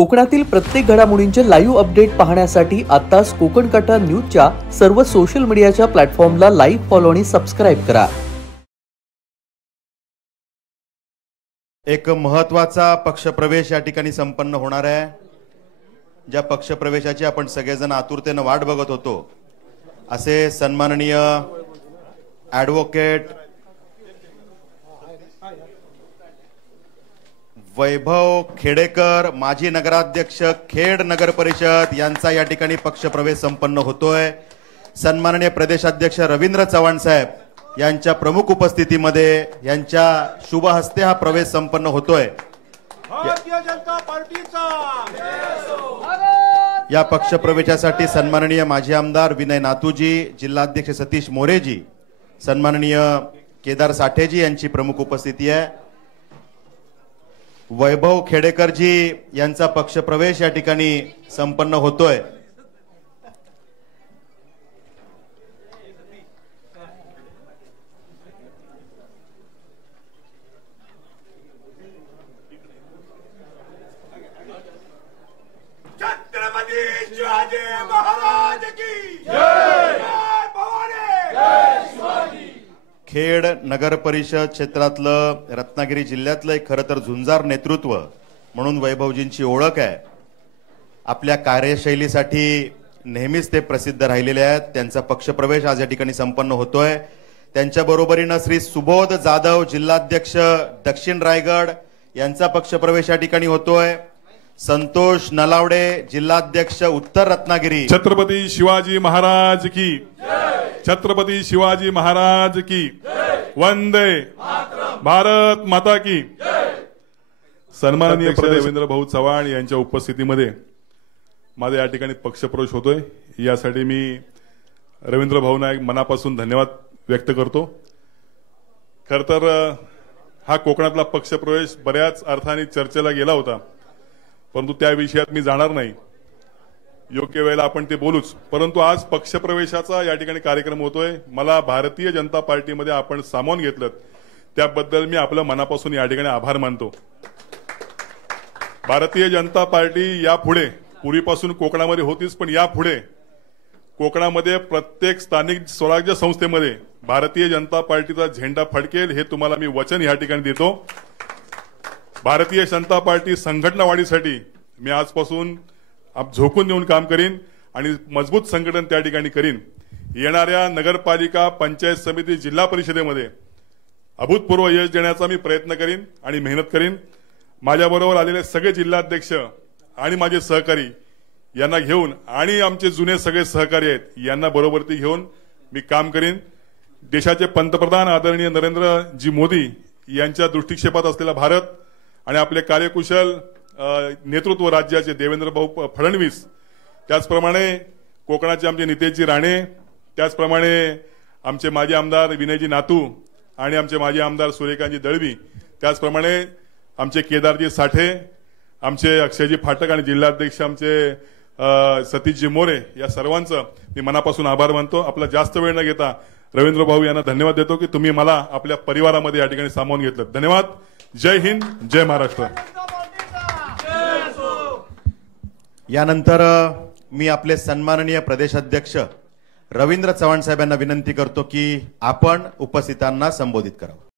कोकणातील प्रत्येक घडामोडींचे लाईव्ह अपडेट पाहण्यासाठी आताच कोकण कटा न्यूजच्या सर्व सोशल मीडियाच्या प्लॅटफॉर्मला लाईक, फॉलो आणि सबस्क्राइब करा। एक महत्त्वाचा पक्षप्रवेश या ठिकाणी संपन्न होणार आहे। ज्या पक्षप्रवेशाची आपण सगळेजण आतुरतेने वाट बघत होतो, असे सन्माननीय ॲडव्होकेट वैभव खेडेकर, माजी नगराध्यक्ष खेड नगर परिषद यांचा या ठिकाणी पक्षप्रवेश संपन्न होतोय। सन्माननीय प्रदेशाध्यक्ष रवींद्र चव्हाण साहेब यांच्या प्रमुख उपस्थितीमध्ये यांच्या शुभ हस्ते हा प्रवेश संपन्न होतोय। भारतीय जनता पार्टीचा या पक्षप्रवेशासाठी सन्माननीय माजी आमदार विनय नातूजी, जिल्हाध्यक्ष सतीश मोरेजी, सन्माननीय केदार साठेजी यांची प्रमुख उपस्थिती आहे। वैभव खेडेकरजी यांचा पक्षप्रवेश या ठिकाणी संपन्न होतोय। छत्रपती शिवाजी महाराज की जय, जय भवानी, जय शिवाजी। खेड नगर परिषद क्षेत्रातलं रत्नागिरी जिल्ह्यातलं एक खरं तर झुंजार नेतृत्व म्हणून वैभवजींची ओळख आहे। आपल्या कार्यशैलीसाठी नेहमीच ते प्रसिद्ध राहिलेले आहेत। त्यांचा पक्षप्रवेश आज या ठिकाणी संपन्न होतोय। त्यांच्या बरोबरीने श्री सुबोध जाधव, जिल्हाध्यक्ष दक्षिण रायगड यांचा पक्षप्रवेश या ठिकाणी होतोय। संतोष नलावडे, जिल्हाध्यक्ष उत्तर रत्नागिरी। छत्रपती शिवाजी महाराज की जय, छत्रपती शिवाजी महाराज की जय, वंदे भारत माता की जय। सन्माननीय रवींद्र भाऊ चव्हाण यांच्या उपस्थितीमध्ये माझा या ठिकाणी पक्षप्रवेश होतोय। यासाठी मी रवींद्र भाऊंना मनापासून धन्यवाद व्यक्त करतो। खर तर हा कोकणातला पक्षप्रवेश बऱ्याच अर्थाने चर्चेला गेला होता, परंतु त्या विषयात मी जाणार नाही। योग्य वेळेला आपण ते बोलूच, परंतु आज पक्षप्रवेशाचा या ठिकाणी कार्यक्रम होतोय। मला भारतीय जनता पार्टीमध्ये आपण सामावून घेतलं त्याबद्दल मी आपलं मनापासून या ठिकाणी आभार मानतो। भारतीय जनता पार्टी यापुढे, पूर्वीपासून कोकणामध्ये होतीच, पण यापुढे कोकणामध्ये प्रत्येक स्थानिक स्वराज्य संस्थेमध्ये भारतीय जनता पार्टीचा झेंडा फडकेल हे तुम्हाला मी वचन या ठिकाणी देतो। भारतीय जनता पार्टी संघटना वाढीसाठी मी आजपासून झोकून देऊन काम करीन आणि मजबूत संघटन त्या ठिकाणी करीन। येणाऱ्या नगरपालिका, पंचायत समिती, जिल्हा परिषदेमध्ये अभूतपूर्व यश देण्याचा मी प्रयत्न करीन आणि मेहनत करीन। माझ्याबरोबर आलेले सगळे जिल्हाध्यक्ष आणि माझे सहकारी यांना घेऊन आणि आमचे जुने सगळे सहकारी आहेत यांना बरोबरती घेऊन मी काम करीन। देशाचे पंतप्रधान आदरणीय नरेंद्रजी मोदी यांच्या दृष्टिक्षेपात असलेला भारत आणि आपले कार्यकुशल नेतृत्व राज्याचे देवेंद्र भाऊ फडणवीस, त्याचप्रमाणे कोकणाचे आमचे नितेशजी राणे, त्याचप्रमाणे आमचे माजी आमदार विनयजी नातू आणि आमचे माजी आमदार सूर्यकांतजी दळवी, त्याचप्रमाणे आमचे केदारजी साठे, आमचे अक्षयजी फाटक आणि जिल्हाध्यक्ष आमचे सतीशजी मोरे, या सर्वांचं मी मनापासून आभार मानतो। आपला जास्त वेळ न घेता रवींद्र भाऊ यांना धन्यवाद देतो की तुम्ही मला आपल्या परिवारामध्ये या ठिकाणी सामावून घेतलं। धन्यवाद। जय हिंद, जय महाराष्ट्र। यानंतर मी आपले सन्माननीय प्रदेशाध्यक्ष रवींद्र चव्हाण साहेबांना विनंती करतो की आपण उपस्थितांना संबोधित करावं।